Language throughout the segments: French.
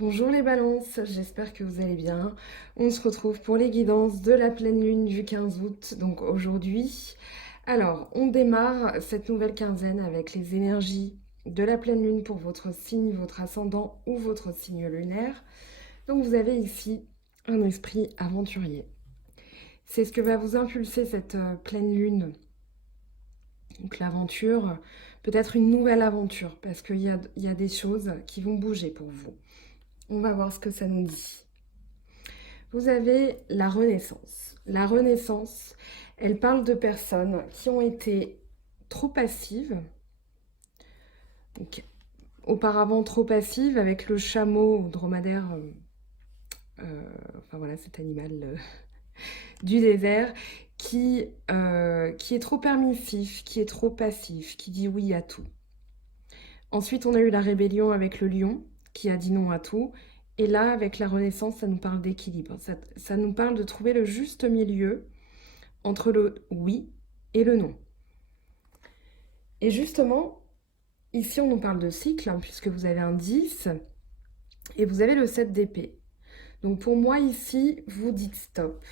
Bonjour les balances, j'espère que vous allez bien. On se retrouve pour les guidances de la pleine lune du 15 août, donc aujourd'hui. Alors, on démarre cette nouvelle quinzaine avec les énergies de la pleine lune pour votre signe, votre ascendant ou votre signe lunaire. Donc vous avez ici un esprit aventurier. C'est ce que va vous impulser cette pleine lune. Donc l'aventure, peut-être une nouvelle aventure, parce qu'il y a des choses qui vont bouger pour vous. On va voir ce que ça nous dit. Vous avez la Renaissance. La Renaissance, elle parle de personnes qui ont été trop passives, donc auparavant trop passives avec le chameau ou dromadaire, enfin voilà cet animal du désert, qui est trop permissif, qui est trop passif, qui dit oui à tout. Ensuite, on a eu la rébellion avec le lion, qui a dit non à tout. Et là, avec la Renaissance, ça nous parle d'équilibre. Ça nous parle de trouver le juste milieu entre le oui et le non. Et justement, ici, on nous parle de cycle, hein, puisque vous avez un 10 et vous avez le 7 d'épée. Donc pour moi, ici, vous dites stop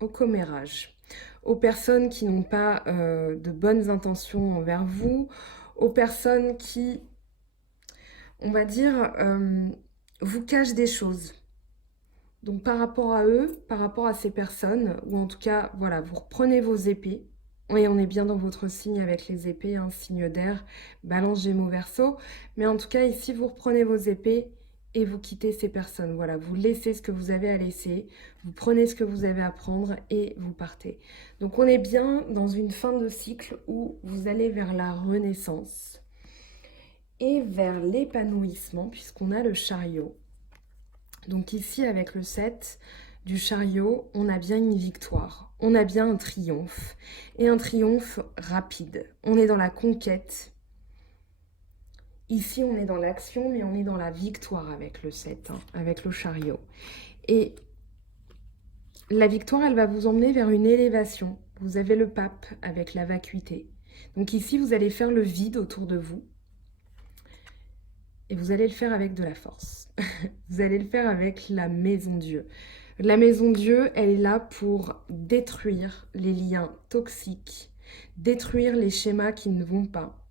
au commérage, aux personnes qui n'ont pas de bonnes intentions envers vous, aux personnes qui, on va dire, vous cachent des choses. Donc par rapport à eux, par rapport à ces personnes, ou en tout cas, voilà, vous reprenez vos épées. Oui, on est bien dans votre signe avec les épées, hein, signe d'air, balance, gémeaux, verseau. Mais en tout cas, ici, vous reprenez vos épées et vous quittez ces personnes. Voilà, vous laissez ce que vous avez à laisser, vous prenez ce que vous avez à prendre et vous partez. Donc on est bien dans une fin de cycle où vous allez vers la renaissance et vers l'épanouissement, puisqu'on a le chariot. Donc ici, avec le 7 du chariot, on a bien une victoire, on a bien un triomphe, et un triomphe rapide. On est dans la conquête. Ici, on est dans l'action, mais on est dans la victoire avec le 7, hein, avec le chariot. Et la victoire, elle va vous emmener vers une élévation. Vous avez le pape avec la vacuité. Donc ici, vous allez faire le vide autour de vous. Et vous allez le faire avec de la force. Vous allez le faire avec la maison Dieu. La maison Dieu, elle est là pour détruire les liens toxiques, détruire les schémas qui ne vont pas,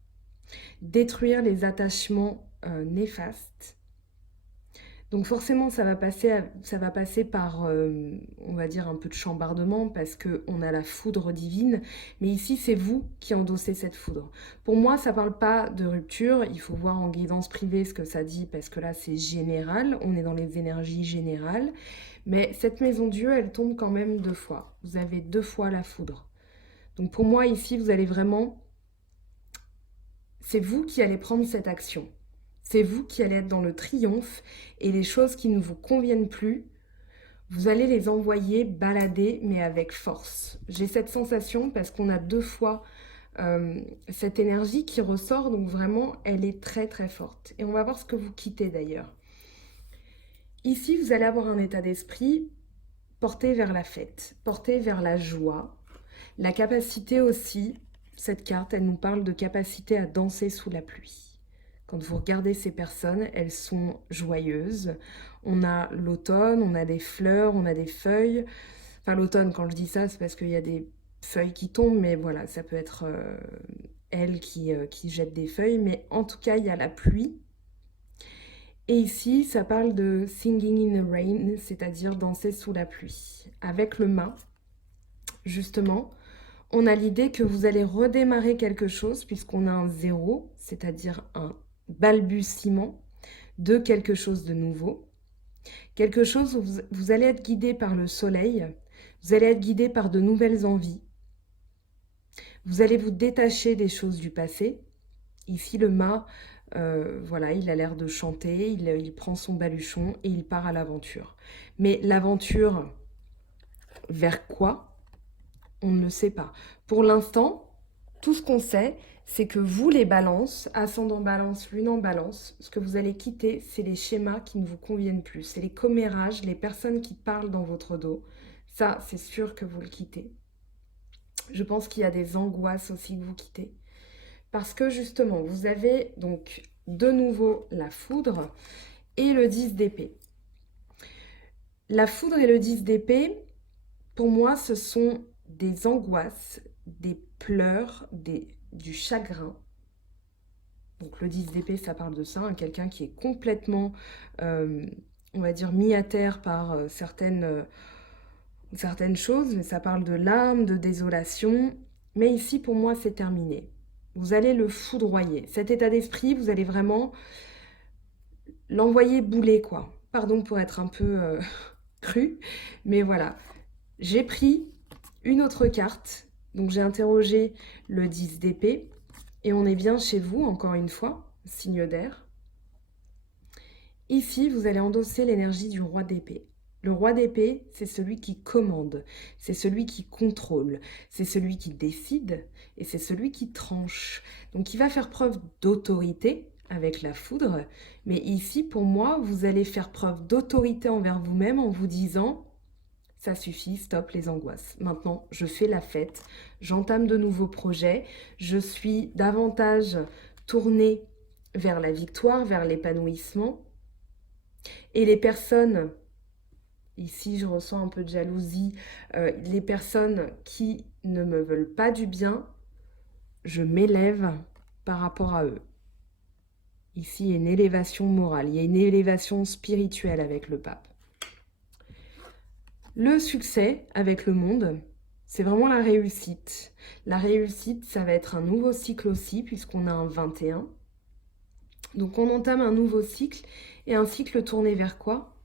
détruire les attachements néfastes. Donc forcément, ça va passer par, on va dire, un peu de chambardement parce qu'on a la foudre divine. Mais ici, c'est vous qui endossez cette foudre. Pour moi, ça ne parle pas de rupture. Il faut voir en guidance privée ce que ça dit parce que là, c'est général. On est dans les énergies générales. Mais cette maison Dieu, elle tombe quand même 2 fois. Vous avez 2 fois la foudre. Donc pour moi, ici, vous allez vraiment... C'est vous qui allez prendre cette action. C'est vous qui allez être dans le triomphe et les choses qui ne vous conviennent plus, vous allez les envoyer balader mais avec force. J'ai cette sensation parce qu'on a 2 fois cette énergie qui ressort, donc vraiment elle est très très forte. Et on va voir ce que vous quittez d'ailleurs. Ici, vous allez avoir un état d'esprit porté vers la fête, porté vers la joie, la capacité aussi, cette carte, elle nous parle de capacité à danser sous la pluie. Quand vous regardez ces personnes, elles sont joyeuses. On a l'automne, on a des fleurs, on a des feuilles. Enfin, l'automne, quand je dis ça, c'est parce qu'il y a des feuilles qui tombent, mais voilà, ça peut être elles qui jettent des feuilles. Mais en tout cas, il y a la pluie. Et ici, ça parle de singing in the rain, c'est-à-dire danser sous la pluie. Avec le mât, justement, on a l'idée que vous allez redémarrer quelque chose puisqu'on a un zéro, c'est-à-dire un balbutiement de quelque chose de nouveau. Quelque chose où vous allez être guidé par le soleil, vous allez être guidé par de nouvelles envies. Vous allez vous détacher des choses du passé. Ici, le mât, voilà, il a l'air de chanter, il prend son baluchon et il part à l'aventure. Mais l'aventure, vers quoi? On ne le sait pas. Pour l'instant, tout ce qu'on sait, c'est que vous, les balances, ascendant balance, lune en balance, ce que vous allez quitter, c'est les schémas qui ne vous conviennent plus. C'est les commérages, les personnes qui parlent dans votre dos. Ça, c'est sûr que vous le quittez. Je pense qu'il y a des angoisses aussi que vous quittez. Parce que justement, vous avez donc de nouveau la foudre et le 10 d'épée. La foudre et le 10 d'épée, pour moi, ce sont des angoisses, des pleurs, du chagrin. Donc le 10 d'épée, ça parle de ça, hein, quelqu'un qui est complètement, on va dire, mis à terre par certaines choses, mais ça parle de larmes, de désolation. Mais ici, pour moi, c'est terminé. Vous allez le foudroyer. Cet état d'esprit, vous allez vraiment l'envoyer bouler, quoi. Pardon pour être un peu cru, mais voilà. J'ai pris une autre carte, donc j'ai interrogé le 10 d'épée, et on est bien chez vous, encore une fois, signe d'air. Ici, vous allez endosser l'énergie du roi d'épée. Le roi d'épée, c'est celui qui commande, c'est celui qui contrôle, c'est celui qui décide et c'est celui qui tranche. Donc il va faire preuve d'autorité avec la foudre, mais ici, pour moi, vous allez faire preuve d'autorité envers vous-même en vous disant « ça suffit, stop les angoisses. Maintenant, je fais la fête, j'entame de nouveaux projets, je suis davantage tournée vers la victoire, vers l'épanouissement. » Et les personnes, ici je ressens un peu de jalousie, les personnes qui ne me veulent pas du bien, je m'élève par rapport à eux. Ici, il y a une élévation morale, il y a une élévation spirituelle avec le pape. Le succès avec le monde, c'est vraiment la réussite. La réussite, ça va être un nouveau cycle aussi, puisqu'on a un 21. Donc on entame un nouveau cycle, et un cycle tourné vers quoi ?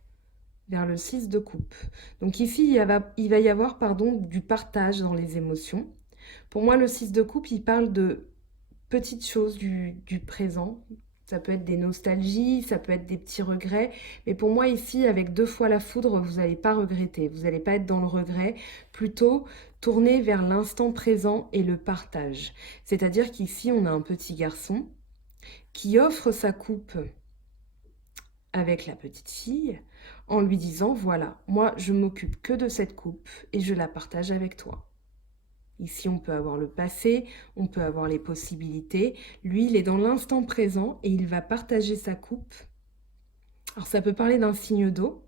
Vers le 6 de coupe. Donc ici, il va y avoir du partage dans les émotions. Pour moi, le 6 de coupe, il parle de petites choses du présent. Ça peut être des nostalgies, ça peut être des petits regrets. Mais pour moi, ici, avec 2 fois la foudre, vous n'allez pas regretter. Vous n'allez pas être dans le regret. Plutôt tourner vers l'instant présent et le partage. C'est-à-dire qu'ici, on a un petit garçon qui offre sa coupe avec la petite fille en lui disant « Voilà, moi je m'occupe que de cette coupe et je la partage avec toi. » Ici, on peut avoir le passé, on peut avoir les possibilités. Lui, il est dans l'instant présent et il va partager sa coupe. Alors, ça peut parler d'un signe d'eau,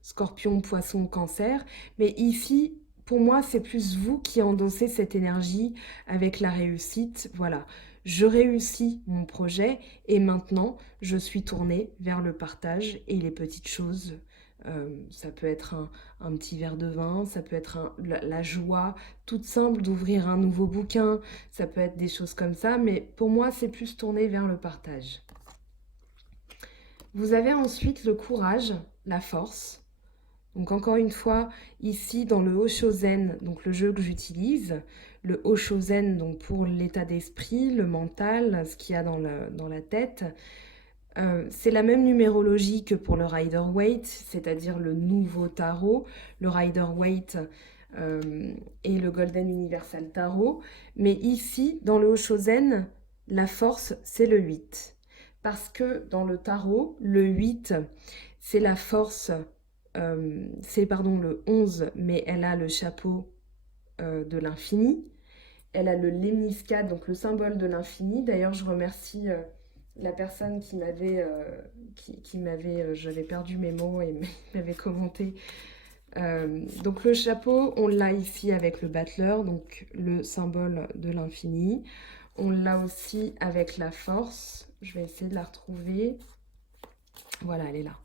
Scorpion, Poisson, Cancer, mais ici, pour moi, c'est plus vous qui endossez cette énergie avec la réussite. Voilà, je réussis mon projet et maintenant, je suis tournée vers le partage et les petites choses. Ça peut être un petit verre de vin, ça peut être la joie toute simple d'ouvrir un nouveau bouquin, ça peut être des choses comme ça, mais pour moi, c'est plus tourné vers le partage. Vous avez ensuite le courage, la force. Donc encore une fois, ici dans le Oshozen, donc le jeu que j'utilise, le Oshozen donc pour l'état d'esprit, le mental, ce qu'il y a dans la tête, c'est la même numérologie que pour le Rider-Waite, c'est-à-dire le nouveau tarot, le Rider-Waite et le Golden Universal Tarot. Mais ici, dans le Oshozen, la force, c'est le 8. Parce que dans le tarot, le 8, c'est la force, c'est le 11, mais elle a le chapeau de l'infini. Elle a le lemniscate, donc le symbole de l'infini. D'ailleurs, je remercie la personne qui m'avait, j'avais perdu mes mots et m'avait commenté. Donc le chapeau, on l'a ici avec le battleur, donc le symbole de l'infini. On l'a aussi avec la force. Je vais essayer de la retrouver. Voilà, elle est là.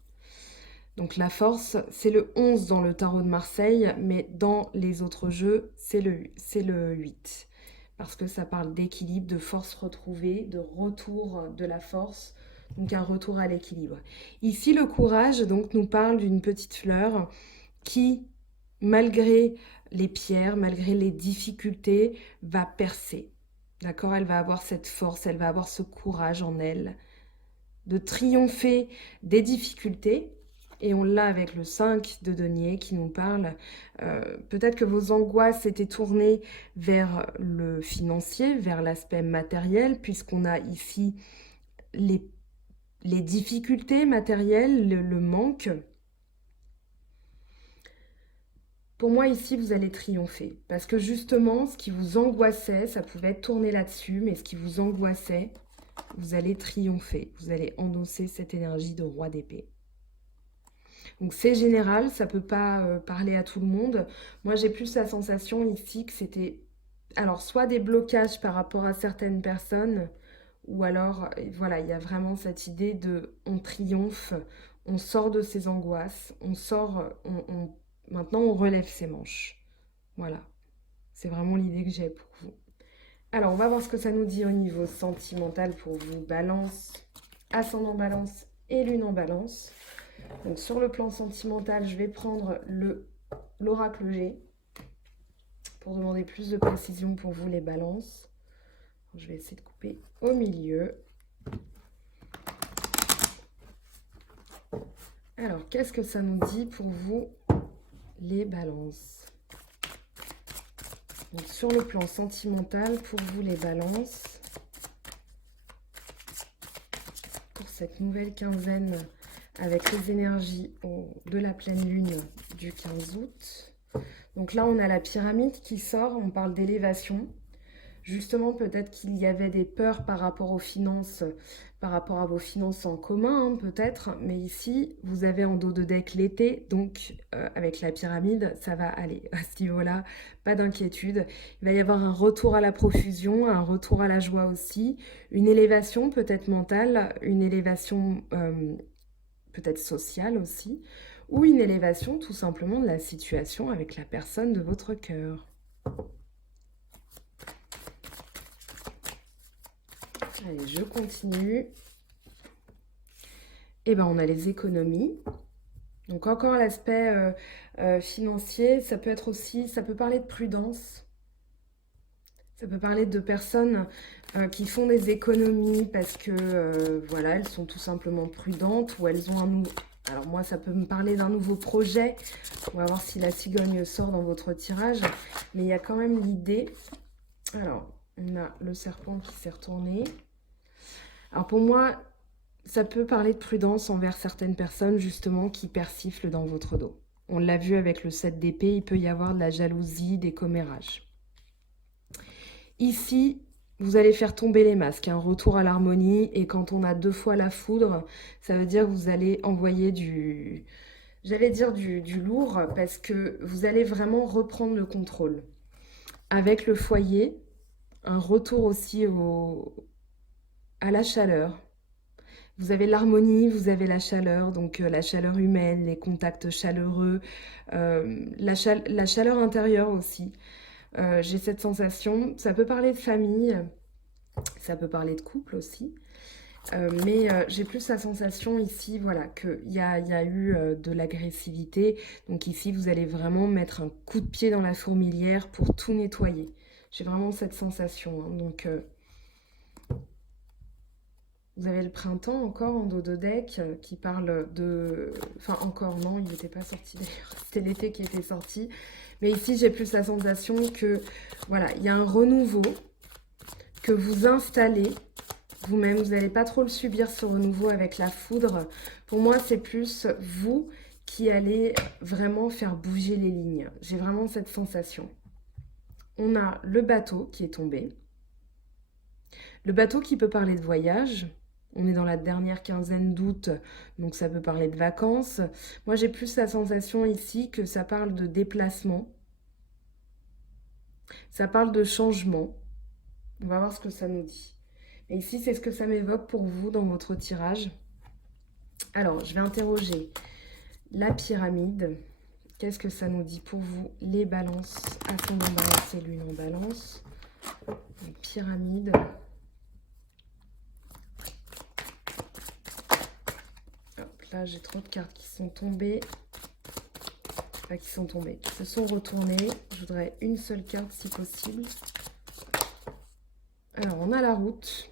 Donc la force, c'est le 11 dans le tarot de Marseille, mais dans les autres jeux, c'est le 8. Parce que ça parle d'équilibre, de force retrouvée, de retour de la force, donc un retour à l'équilibre. Ici, le courage donc, nous parle d'une petite fleur qui, malgré les pierres, malgré les difficultés, va percer. D'accord ? Elle va avoir cette force, elle va avoir ce courage en elle de triompher des difficultés. Et on l'a avec le 5 de denier qui nous parle. Peut-être que vos angoisses étaient tournées vers le financier, vers l'aspect matériel, puisqu'on a ici les difficultés matérielles, le manque. Pour moi, ici, vous allez triompher. Parce que justement, ce qui vous angoissait, ça pouvait être tourné là-dessus, mais ce qui vous angoissait, vous allez triompher. Vous allez endosser cette énergie de roi d'épée. Donc c'est général, ça peut pas parler à tout le monde. Moi j'ai plus la sensation ici que c'était alors soit des blocages par rapport à certaines personnes, ou alors voilà, il y a vraiment cette idée de on triomphe, on sort de ses angoisses, on sort, maintenant on relève ses manches. Voilà, c'est vraiment l'idée que j'ai pour vous. Alors on va voir ce que ça nous dit au niveau sentimental pour vous, Balance, ascendant Balance et Lune en Balance. Donc sur le plan sentimental, je vais prendre l'oracle G pour demander plus de précision pour vous les balances. Je vais essayer de couper au milieu. Alors, qu'est-ce que ça nous dit pour vous les balances? Donc, sur le plan sentimental, pour vous les balances, pour cette nouvelle quinzaine avec les énergies de la pleine lune du 15 août. Donc là, on a la pyramide qui sort, on parle d'élévation. Justement, peut-être qu'il y avait des peurs par rapport aux finances, par rapport à vos finances en commun, hein, peut-être. Mais ici, vous avez en dos de deck l'été, donc avec la pyramide, ça va aller à ce niveau-là. Pas d'inquiétude. Il va y avoir un retour à la profusion, un retour à la joie aussi, une élévation peut-être mentale, une élévation peut-être sociale aussi, ou une élévation tout simplement de la situation avec la personne de votre cœur. Allez, je continue. Et ben, on a les économies. Donc encore l'aspect financier, ça peut être aussi, ça peut parler de prudence. Ça peut parler de personnes qui font des économies parce que voilà, elles sont tout simplement prudentes ou elles ont un nouveau. Alors moi, ça peut me parler d'un nouveau projet. On va voir si la cigogne sort dans votre tirage. Mais il y a quand même l'idée. Alors, on a le serpent qui s'est retourné. Alors pour moi, ça peut parler de prudence envers certaines personnes justement qui persiflent dans votre dos. On l'a vu avec le 7 d'épée, il peut y avoir de la jalousie, des commérages. Ici, vous allez faire tomber les masques, un retour à l'harmonie. Et quand on a 2 fois la foudre, ça veut dire que vous allez envoyer du... J'allais dire du lourd parce que vous allez vraiment reprendre le contrôle. Avec le foyer, un retour aussi à la chaleur. Vous avez l'harmonie, vous avez la chaleur, donc la chaleur humaine, les contacts chaleureux, la chaleur intérieure aussi. J'ai cette sensation, ça peut parler de famille, ça peut parler de couple aussi, mais j'ai plus la sensation ici, voilà, qu'il y a eu de l'agressivité. Donc ici, vous allez vraiment mettre un coup de pied dans la fourmilière pour tout nettoyer. J'ai vraiment cette sensation, hein, donc... Vous avez le printemps encore en dos de deck qui parle de... Enfin encore non, il n'était pas sorti d'ailleurs, c'était l'été qui était sorti. Mais ici j'ai plus la sensation que voilà, il y a un renouveau que vous installez vous-même. Vous n'allez pas trop le subir ce renouveau avec la foudre. Pour moi c'est plus vous qui allez vraiment faire bouger les lignes. J'ai vraiment cette sensation. On a le bateau qui est tombé. Le bateau qui peut parler de voyage. On est dans la dernière quinzaine d'août, donc ça peut parler de vacances. Moi, j'ai plus la sensation ici que ça parle de déplacement. Ça parle de changement. On va voir ce que ça nous dit. Et ici, c'est ce que ça m'évoque pour vous dans votre tirage. Alors, je vais interroger la pyramide. Qu'est-ce que ça nous dit pour vous, les balances, ascendant balance et lune en balance. Donc, pyramide. Là, j'ai trop de cartes qui sont tombées. Pas qui sont tombées, qui se sont retournées. Je voudrais une seule carte si possible. Alors, on a la route.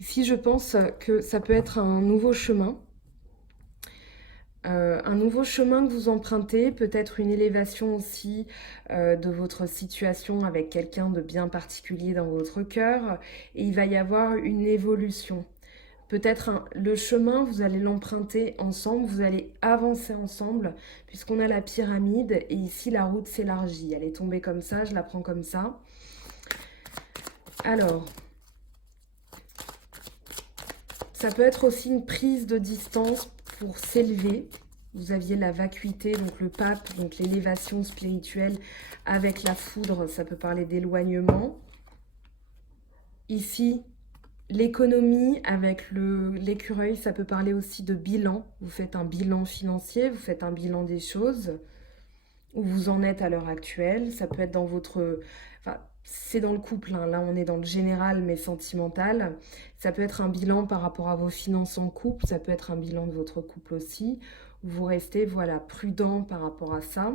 Ici, je pense que ça peut être un nouveau chemin. Un nouveau chemin que vous empruntez, peut-être une élévation aussi de votre situation avec quelqu'un de bien particulier dans votre cœur. Et il va y avoir une évolution. Peut-être le chemin, vous allez l'emprunter ensemble, vous allez avancer ensemble, puisqu'on a la pyramide, et ici la route s'élargit. Elle est tombée comme ça, je la prends comme ça. Alors, Ça peut être aussi une prise de distance pour s'élever. Vous aviez la vacuité, donc le pape, donc l'élévation spirituelle avec la foudre, ça peut parler d'éloignement. Ici, l'économie avec l'écureuil, ça peut parler aussi de bilan. Vous faites un bilan financier, vous faites un bilan des choses, où vous en êtes à l'heure actuelle. Ça peut être dans votre... Enfin, c'est dans le couple, hein. Là on est dans le général mais sentimental. Ça peut être un bilan par rapport à vos finances en couple, ça peut être un bilan de votre couple aussi. Vous restez, voilà, prudent par rapport à ça.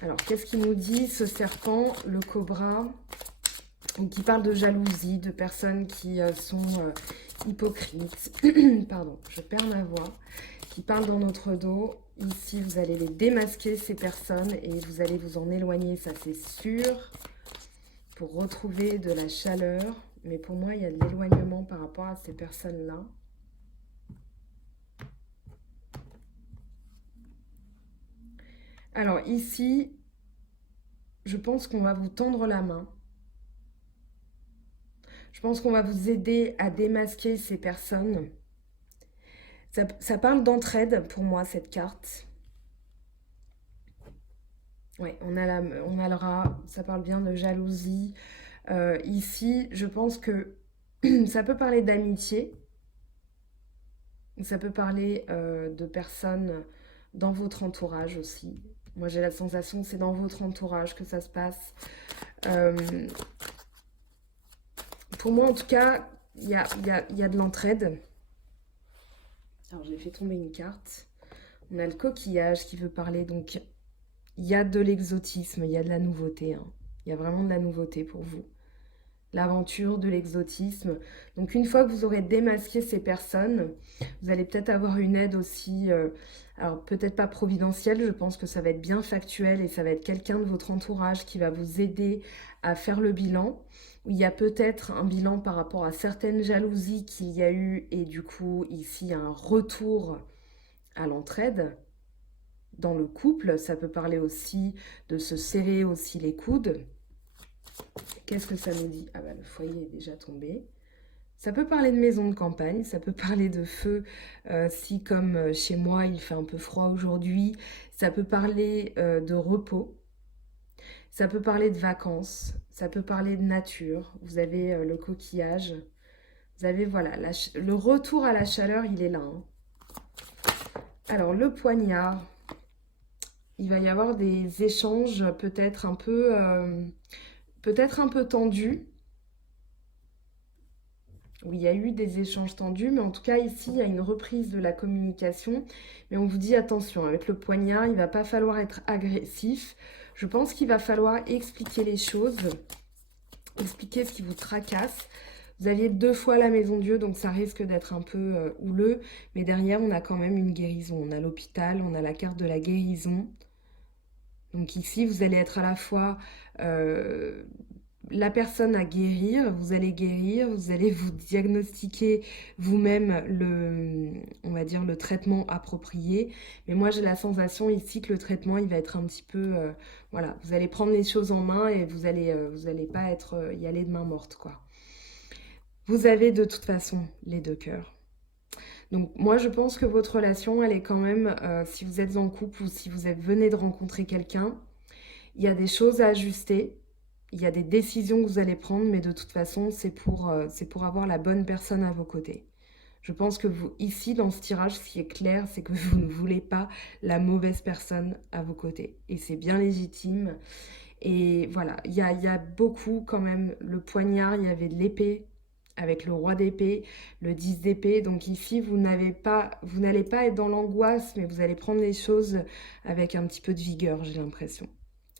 Alors, qu'est-ce qu'il nous dit, ce serpent, le cobra, qui parle de jalousie, de personnes qui sont hypocrites. Pardon, je perds ma voix. Qui parlent dans notre dos. Ici, vous allez les démasquer, ces personnes, et vous allez vous en éloigner, ça c'est sûr, pour retrouver de la chaleur. Mais pour moi, il y a de l'éloignement par rapport à ces personnes-là. Alors ici, je pense qu'on va vous tendre la main. Je pense qu'on va vous aider à démasquer ces personnes. Ça parle d'entraide pour moi, cette carte. Ouais, on a le rat, ça parle bien de jalousie. Ici, je pense que ça peut parler d'amitié. Ça peut parler de personnes dans votre entourage aussi. Moi, j'ai la sensation que c'est dans votre entourage que ça se passe. Pour moi, en tout cas, il y a de l'entraide. Alors, j'ai fait tomber une carte. On a le coquillage qui veut parler. Donc, il y a de l'exotisme, il y a de la nouveauté. Hein. Il y a vraiment de la nouveauté pour vous. L'aventure, de l'exotisme. Donc, une fois que vous aurez démasqué ces personnes, vous allez peut-être avoir une aide aussi... alors, peut-être pas providentielle, je pense que ça va être bien factuel et ça va être quelqu'un de votre entourage qui va vous aider à faire le bilan. Il y a peut-être un bilan par rapport à certaines jalousies qu'il y a eu et du coup, ici, il y a un retour à l'entraide dans le couple. Ça peut parler aussi de se serrer aussi les coudes. Qu'est-ce que ça nous dit? Ah bah le foyer est déjà tombé. Ça peut parler de maison de campagne, ça peut parler de feu si comme chez moi il fait un peu froid aujourd'hui. Ça peut parler de repos. Ça peut parler de vacances, ça peut parler de nature. Vous avez le coquillage. Vous avez, voilà, le retour à la chaleur, il est là. Hein. Alors, le poignard, il va y avoir des échanges peut-être un peu tendus. Oui, il y a eu des échanges tendus, mais en tout cas, ici, il y a une reprise de la communication. Mais on vous dit, attention, avec le poignard, il ne va pas falloir être agressif. Je pense qu'il va falloir expliquer les choses, expliquer ce qui vous tracasse. Vous aviez 2 fois la maison Dieu, donc ça risque d'être un peu houleux. Mais derrière, on a quand même une guérison. On a l'hôpital, on a la carte de la guérison. Donc ici, vous allez être à la fois la personne à guérir, vous allez vous diagnostiquer vous-même on va dire, le traitement approprié. Mais moi, j'ai la sensation ici que le traitement, il va être un petit peu, voilà, vous allez prendre les choses en main et vous allez pas y aller de main morte, quoi. Vous avez de toute façon les 2 cœurs. Donc moi, je pense que votre relation, elle est quand même, si vous êtes en couple ou si vous venez de rencontrer quelqu'un, il y a des choses à ajuster, il y a des décisions que vous allez prendre, mais de toute façon, c'est pour avoir la bonne personne à vos côtés. Je pense que vous, ici, dans ce tirage, ce qui est clair, c'est que vous ne voulez pas la mauvaise personne à vos côtés. Et c'est bien légitime. Et voilà, il y a beaucoup quand même, le poignard, il y avait de l'épée, avec le roi d'épée, le 10 d'épée. Donc ici, vous n'allez pas être dans l'angoisse, mais vous allez prendre les choses avec un petit peu de vigueur, j'ai l'impression.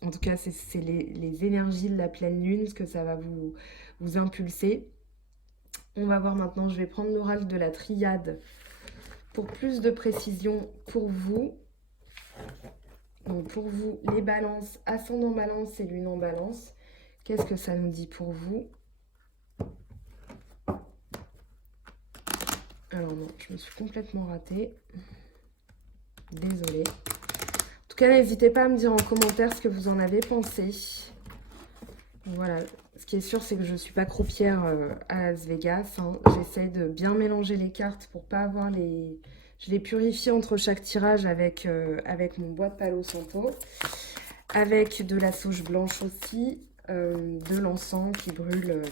En tout cas, c'est les énergies de la pleine lune, ce que ça va vous impulser. On va voir maintenant, je vais prendre l'oracle de la triade pour plus de précision pour vous. Donc pour vous, les balances, ascendant balance et lune en balance. Qu'est-ce que ça nous dit pour vous? Alors non, je me suis complètement ratée. Désolée. En tout cas, n'hésitez pas à me dire en commentaire ce que vous en avez pensé. Voilà, ce qui est sûr, c'est que je ne suis pas croupière à Las Vegas. Hein. J'essaie de bien mélanger les cartes pour pas avoir les... Je les purifie entre chaque tirage avec mon bois de Palo Santo. Avec de la sauge blanche aussi, de l'encens qui brûle,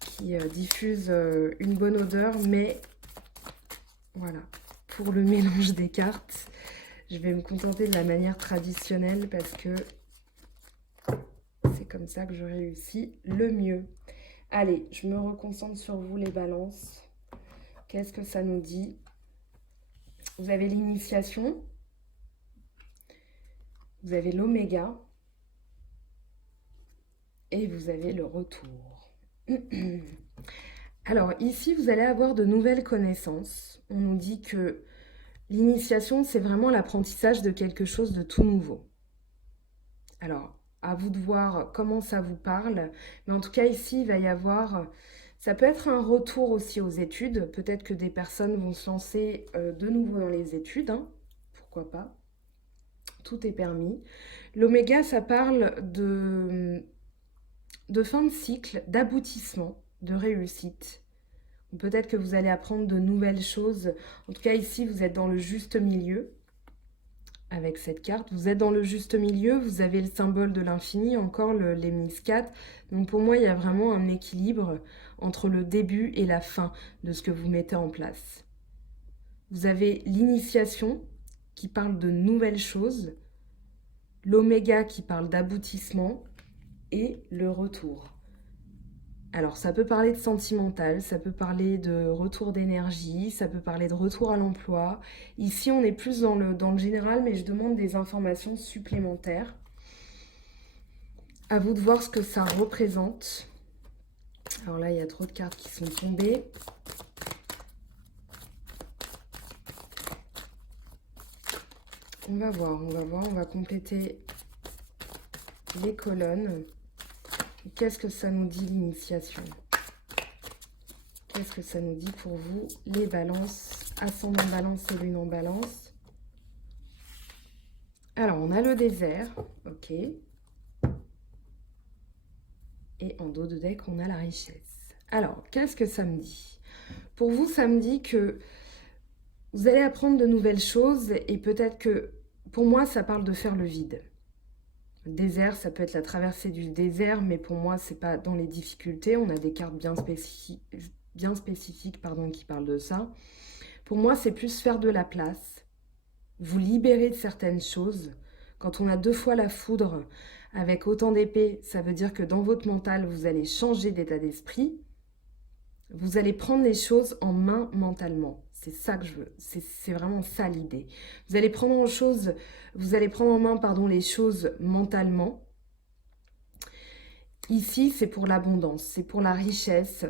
qui diffuse une bonne odeur, mais voilà, pour le mélange des cartes, je vais me contenter de la manière traditionnelle parce que c'est comme ça que je réussis le mieux. Allez, je me reconcentre sur vous les balances. Qu'est-ce que ça nous dit? Vous avez l'initiation, vous avez l'oméga et vous avez le retour. Alors ici, vous allez avoir de nouvelles connaissances. On nous dit que l'initiation, c'est vraiment l'apprentissage de quelque chose de tout nouveau. Alors, à vous de voir comment ça vous parle. Mais en tout cas, ici, il va y avoir... Ça peut être un retour aussi aux études. Peut-être que des personnes vont se lancer de nouveau dans les études. Hein. Pourquoi pas? Tout est permis. L'oméga, ça parle de fin de cycle, d'aboutissement, de réussite. Peut-être que vous allez apprendre de nouvelles choses. En tout cas, ici, vous êtes dans le juste milieu. Avec cette carte, vous êtes dans le juste milieu. Vous avez le symbole de l'infini, encore l'hémis 4. Donc pour moi, il y a vraiment un équilibre entre le début et la fin de ce que vous mettez en place. Vous avez l'initiation qui parle de nouvelles choses. L'oméga qui parle d'aboutissement. Et le retour. Alors, ça peut parler de sentimental, ça peut parler de retour d'énergie, ça peut parler de retour à l'emploi. Ici, on est plus dans le général, mais je demande des informations supplémentaires. À vous de voir ce que ça représente. Alors là, il y a trop de cartes qui sont tombées. On va voir, on va compléter les colonnes. Qu'est-ce que ça nous dit l'initiation? Qu'est-ce que ça nous dit pour vous les balances, ascendant balance et lune en balance? Alors, on a le désert, ok. Et en dos de deck, on a la richesse. Alors, qu'est-ce que ça me dit? Pour vous, ça me dit que vous allez apprendre de nouvelles choses et peut-être que, pour moi, ça parle de faire le vide. Le désert, ça peut être la traversée du désert, mais pour moi, c'est pas dans les difficultés. On a des cartes bien spécifiques qui parlent de ça. Pour moi, c'est plus faire de la place, vous libérer de certaines choses. Quand on a 2 fois la foudre avec autant d'épées, ça veut dire que dans votre mental, vous allez changer d'état d'esprit. Vous allez prendre les choses en main mentalement. C'est ça que je veux. C'est vraiment ça l'idée. Vous allez prendre en main les choses mentalement. Ici, c'est pour l'abondance, c'est pour la richesse.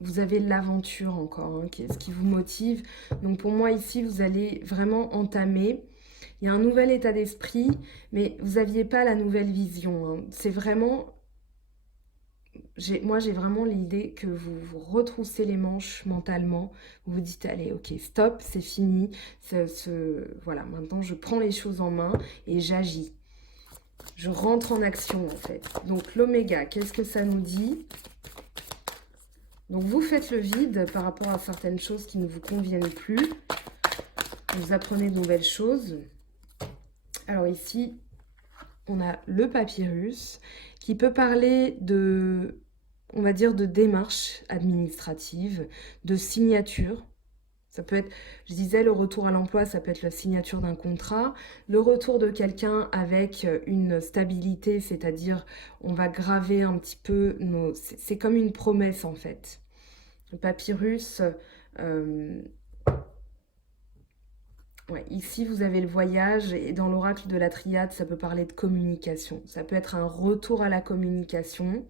Vous avez l'aventure encore, hein, ce qui vous motive. Donc pour moi, ici, vous allez vraiment entamer. Il y a un nouvel état d'esprit, mais vous n'aviez pas la nouvelle vision. Hein. C'est vraiment... Moi, j'ai vraiment l'idée que vous vous retroussez les manches mentalement. Vous vous dites, allez, ok, stop, c'est fini. Voilà, maintenant, je prends les choses en main et j'agis. Je rentre en action, en fait. Donc, l'oméga, qu'est-ce que ça nous dit? Donc, vous faites le vide par rapport à certaines choses qui ne vous conviennent plus. Vous apprenez de nouvelles choses. Alors, ici, on a le papyrus qui peut parler de, on va dire, de démarches administratives, de signature. Ça peut être, je disais, le retour à l'emploi, ça peut être la signature d'un contrat, le retour de quelqu'un avec une stabilité, c'est-à-dire on va graver un petit peu nos... C'est comme une promesse en fait. Le papyrus... Ouais, ici, vous avez le voyage et dans l'oracle de la triade, ça peut parler de communication. Ça peut être un retour à la communication,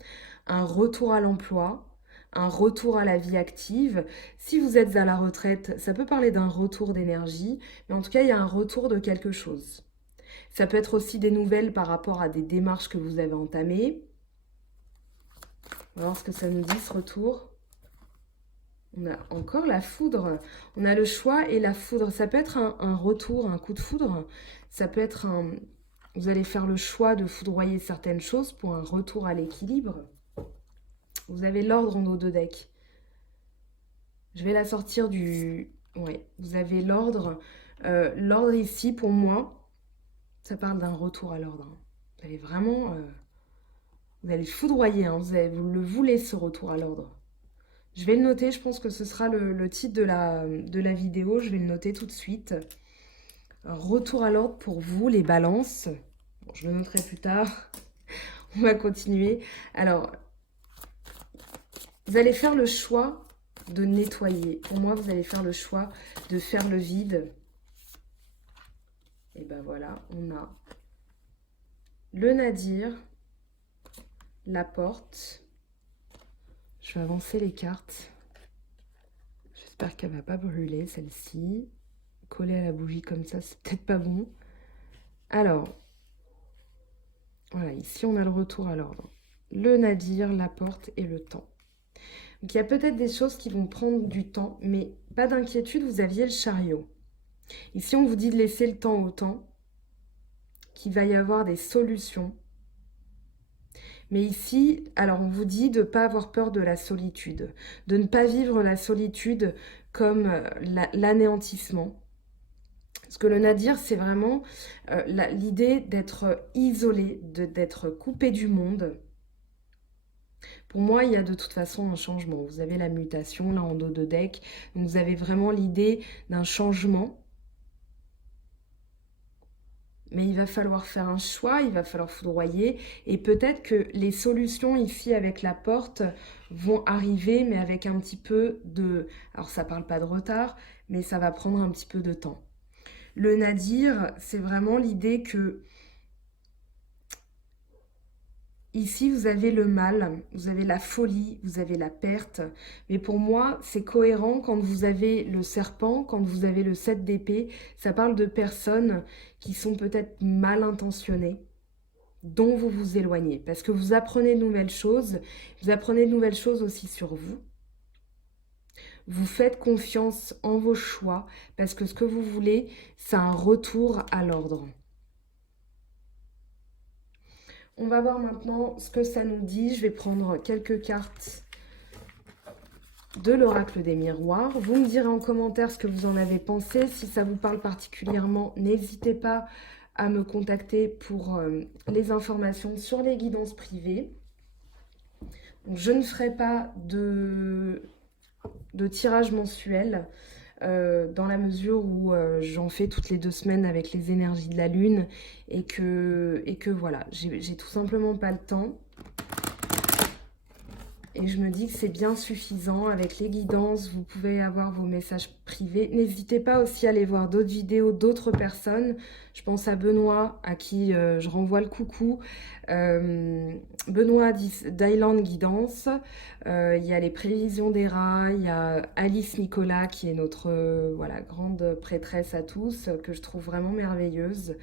un retour à l'emploi, un retour à la vie active. Si vous êtes à la retraite, ça peut parler d'un retour d'énergie, mais en tout cas, il y a un retour de quelque chose. Ça peut être aussi des nouvelles par rapport à des démarches que vous avez entamées. On va voir ce que ça nous dit, ce retour. On a encore la foudre. On a le choix et la foudre. Ça peut être un retour, un coup de foudre. Ça peut être Vous allez faire le choix de foudroyer certaines choses pour un retour à l'équilibre. Vous avez l'ordre en haut de deck. Je vais la sortir du... Ouais, vous avez l'ordre. L'ordre ici, pour moi, ça parle d'un retour à l'ordre. Vous allez vraiment... vous allez le foudroyer, hein. Vous le voulez, ce retour à l'ordre. Je vais le noter, je pense que ce sera le titre de la vidéo. Je vais le noter tout de suite. Un retour à l'ordre pour vous, les balances. Bon, je le noterai plus tard. On va continuer. Alors, vous allez faire le choix de nettoyer. Pour moi, vous allez faire le choix de faire le vide. Et ben voilà, on a le nadir, la porte. Je vais avancer les cartes. J'espère qu'elle ne va pas brûler, celle-ci. Coller à la bougie comme ça, c'est peut-être pas bon. Alors, voilà, ici on a le retour à l'ordre. Le nadir, la porte et le temps. Donc il y a peut-être des choses qui vont prendre du temps, mais pas d'inquiétude, vous aviez le chariot. Ici on vous dit de laisser le temps au temps, qu'il va y avoir des solutions. Mais ici, alors on vous dit de ne pas avoir peur de la solitude, de ne pas vivre la solitude comme l'anéantissement. Parce que le nadir, c'est vraiment l'idée d'être isolé, d'être coupé du monde. Pour moi, il y a de toute façon un changement. Vous avez la mutation là en dos de deck. Donc vous avez vraiment l'idée d'un changement. Mais il va falloir faire un choix, il va falloir foudroyer. Et peut-être que les solutions ici avec la porte vont arriver, mais avec un petit peu de... Alors ça parle pas de retard, mais ça va prendre un petit peu de temps. Le nadir, c'est vraiment l'idée que ici, vous avez le mal, vous avez la folie, vous avez la perte. Mais pour moi, c'est cohérent quand vous avez le serpent, quand vous avez le 7 d'épée. Ça parle de personnes qui sont peut-être mal intentionnées, dont vous vous éloignez. Parce que vous apprenez de nouvelles choses. Vous apprenez de nouvelles choses aussi sur vous. Vous faites confiance en vos choix. Parce que ce que vous voulez, c'est un retour à l'ordre. On va voir maintenant ce que ça nous dit. Je vais prendre quelques cartes de l'oracle des miroirs. Vous me direz en commentaire ce que vous en avez pensé. Si ça vous parle particulièrement, n'hésitez pas à me contacter pour les informations sur les guidances privées. Donc, je ne ferai pas de tirage mensuel. Dans la mesure où j'en fais toutes les 2 semaines avec les énergies de la lune et que voilà, j'ai tout simplement pas le temps. Et je me dis que c'est bien suffisant. Avec les guidances, vous pouvez avoir vos messages privés. N'hésitez pas aussi à aller voir d'autres vidéos d'autres personnes. Je pense à Benoît, à qui je renvoie le coucou. Benoît d'Island Guidance. Il y a les prévisions des rats. Il y a Alice Nicolas, qui est notre voilà, grande prêtresse à tous, que je trouve vraiment merveilleuse.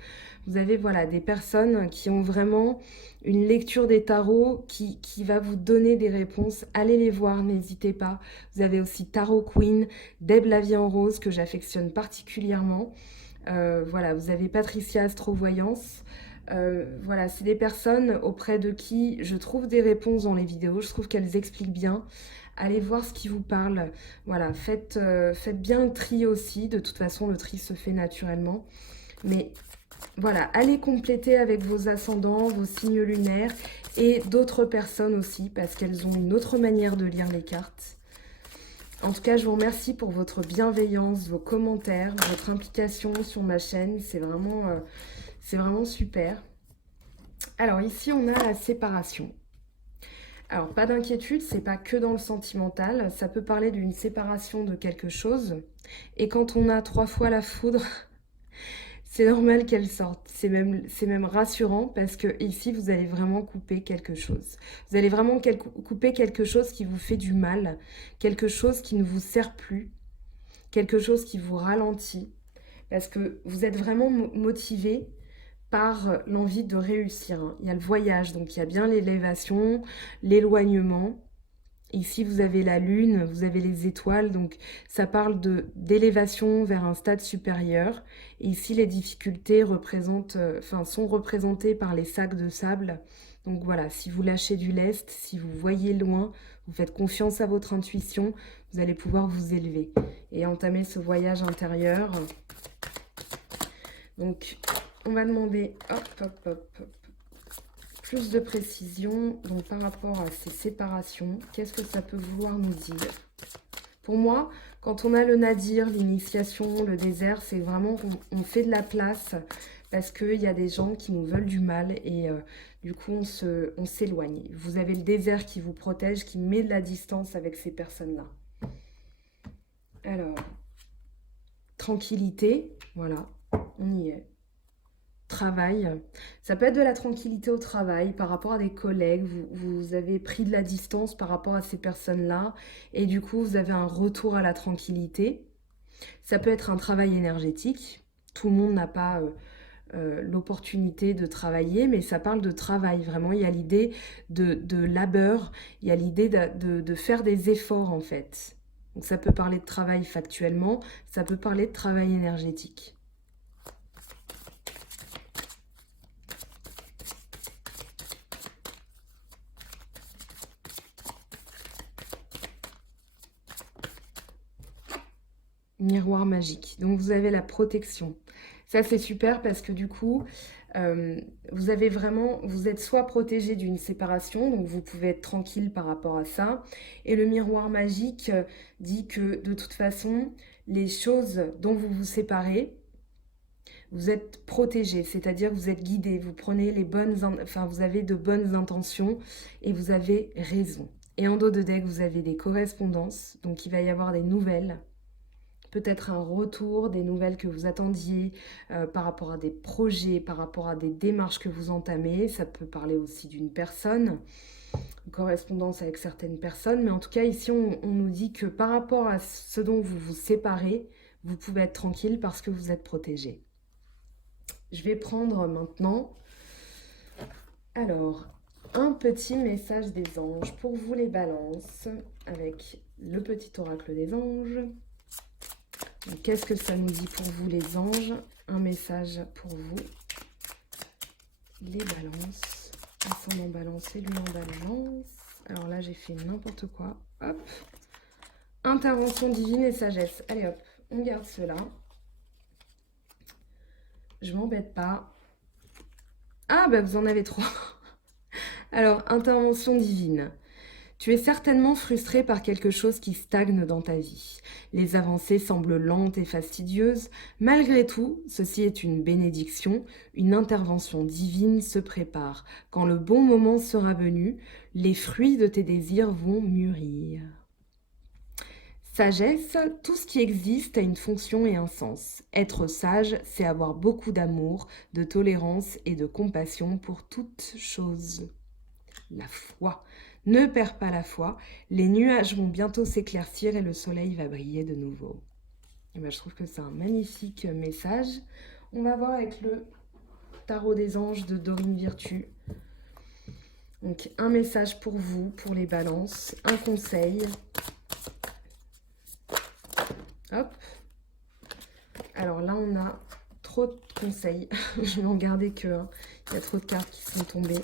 Vous avez voilà, des personnes qui ont vraiment une lecture des tarots qui va vous donner des réponses. Allez les voir, n'hésitez pas. Vous avez aussi Tarot Queen, Deb la vie en rose, que j'affectionne particulièrement. Voilà, vous avez Patricia Astrovoyance. Voilà, c'est des personnes auprès de qui je trouve des réponses dans les vidéos. Je trouve qu'elles expliquent bien. Allez voir ce qui vous parle. Voilà, faites bien le tri aussi. De toute façon, le tri se fait naturellement. Mais voilà, allez compléter avec vos ascendants, vos signes lunaires et d'autres personnes aussi, parce qu'elles ont une autre manière de lire les cartes. En tout cas, je vous remercie pour votre bienveillance, vos commentaires, votre implication sur ma chaîne. C'est vraiment super. Alors ici, on a la séparation. Alors, pas d'inquiétude, c'est pas que dans le sentimental. Ça peut parler d'une séparation de quelque chose. Et quand on a 3 fois la foudre... C'est normal qu'elle sorte, c'est même rassurant parce que ici, vous allez vraiment couper quelque chose. Vous allez vraiment couper quelque chose qui vous fait du mal, quelque chose qui ne vous sert plus, quelque chose qui vous ralentit, parce que vous êtes vraiment motivé par l'envie de réussir. Il y a le voyage, donc il y a bien l'élévation, l'éloignement. Ici, vous avez la lune, vous avez les étoiles, donc ça parle d'élévation vers un stade supérieur. Et ici, les difficultés sont représentées par les sacs de sable. Donc voilà, si vous lâchez du lest, si vous voyez loin, vous faites confiance à votre intuition, vous allez pouvoir vous élever et entamer ce voyage intérieur. Donc, on va demander, hop, plus de précision donc par rapport à ces séparations. Qu'est-ce que ça peut vouloir nous dire? Pour moi, quand on a le nadir, l'initiation, le désert, c'est vraiment qu'on fait de la place parce qu'il y a des gens qui nous veulent du mal et du coup, on s'éloigne. Vous avez le désert qui vous protège, qui met de la distance avec ces personnes-là. Alors, tranquillité, voilà, on y est. Travail, ça peut être de la tranquillité au travail par rapport à des collègues, vous avez pris de la distance par rapport à ces personnes-là et du coup vous avez un retour à la tranquillité. Ça peut être un travail énergétique, tout le monde n'a pas l'opportunité de travailler, mais ça parle de travail, vraiment il y a l'idée de labeur, il y a l'idée de faire des efforts en fait. Donc ça peut parler de travail factuellement, ça peut parler de travail énergétique. Miroir magique. Donc vous avez la protection. Ça c'est super parce que du coup, vous êtes soit protégé d'une séparation, donc vous pouvez être tranquille par rapport à ça. Et le miroir magique dit que de toute façon, les choses dont vous vous séparez, vous êtes protégé, c'est-à-dire vous êtes guidé, vous prenez vous avez de bonnes intentions et vous avez raison. Et en dos de deck, vous avez des correspondances, donc il va y avoir des nouvelles. Peut-être un retour, des nouvelles que vous attendiez par rapport à des projets, par rapport à des démarches que vous entamez. Ça peut parler aussi d'une personne, une correspondance avec certaines personnes. Mais en tout cas, ici, on nous dit que par rapport à ce dont vous vous séparez, vous pouvez être tranquille parce que vous êtes protégé. Je vais prendre maintenant, alors, un petit message des anges pour vous les balances avec le petit oracle des anges. Qu'est-ce que ça nous dit pour vous les anges? Un message pour vous. Les balances. Ascendant balance et lune en balance. Alors là, j'ai fait n'importe quoi. Hop. Intervention divine et sagesse. Allez hop, on garde cela. Je m'embête pas. Ah, bah vous en avez trois. Alors, intervention divine. Tu es certainement frustré par quelque chose qui stagne dans ta vie. Les avancées semblent lentes et fastidieuses. Malgré tout, ceci est une bénédiction. Une intervention divine se prépare. Quand le bon moment sera venu, les fruits de tes désirs vont mûrir. Sagesse, tout ce qui existe a une fonction et un sens. Être sage, c'est avoir beaucoup d'amour, de tolérance et de compassion pour toute chose. La foi. Ne perds pas la foi, les nuages vont bientôt s'éclaircir et le soleil va briller de nouveau. Et ben, je trouve que c'est un magnifique message. On va voir avec le tarot des anges de Dorine Virtue. Donc un message pour vous, pour les balances, un conseil. Hop. Alors là, on a trop de conseils. Je vais en garder que un. Il y a trop de cartes qui sont tombées.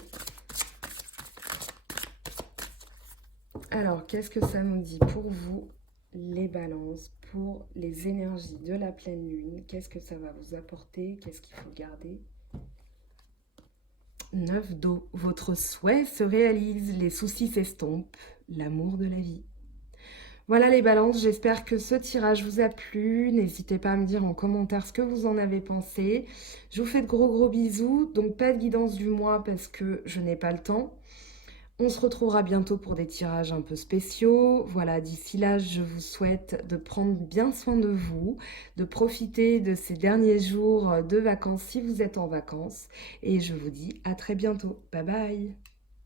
Alors, qu'est-ce que ça nous dit pour vous, les balances, pour les énergies de la pleine lune? Qu'est-ce que ça va vous apporter? Qu'est-ce qu'il faut garder? 9 d'eau. Votre souhait se réalise, les soucis s'estompent, l'amour de la vie. Voilà les balances, j'espère que ce tirage vous a plu. N'hésitez pas à me dire en commentaire ce que vous en avez pensé. Je vous fais de gros bisous. Donc pas de guidance du mois parce que je n'ai pas le temps. On se retrouvera bientôt pour des tirages un peu spéciaux. Voilà, d'ici là, je vous souhaite de prendre bien soin de vous, de profiter de ces derniers jours de vacances si vous êtes en vacances. Et je vous dis à très bientôt. Bye bye!